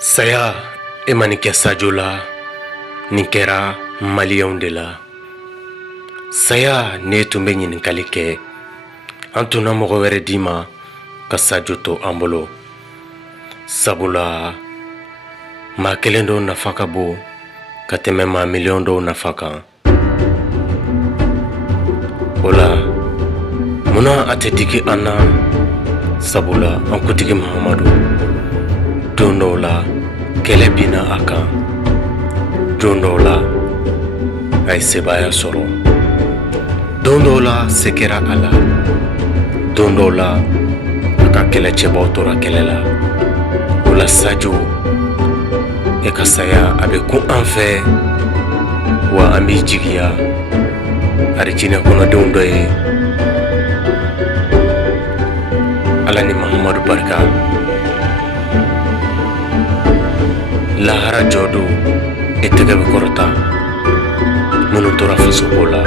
Saya e ma nin kɛ Sajo la, nin kɛra maliyɛnw de la. Saya ne tun bɛ ɲininkali kɛ, an tun na mɔgɔ wɛrɛ d'i ma ka Sajo to an bolo. Sabula maa kelen dɔw nafa ka bon ka tɛmɛ maa miliyɔn dɔw nafa kan. O la munna a tɛ digi an na? Sabula an kuntigi Mahamadu don dɔw la kɛlɛ binna a kan, don dɔw la a ye sebaya sɔrɔ, don dɔw la se kɛra a la, don dɔw la a ka kɛlɛcɛbaw tora kɛlɛ la. O la Sajo, e ka saya a bɛ kun an fɛ, wa an b'i jigiya arijinɛ kɔnɔdenw dɔ ye Ala ni Mahamadu barika. Lahara jɔ don e tɛgɛ bɛ kɔrɔta minnu tora faso ko la.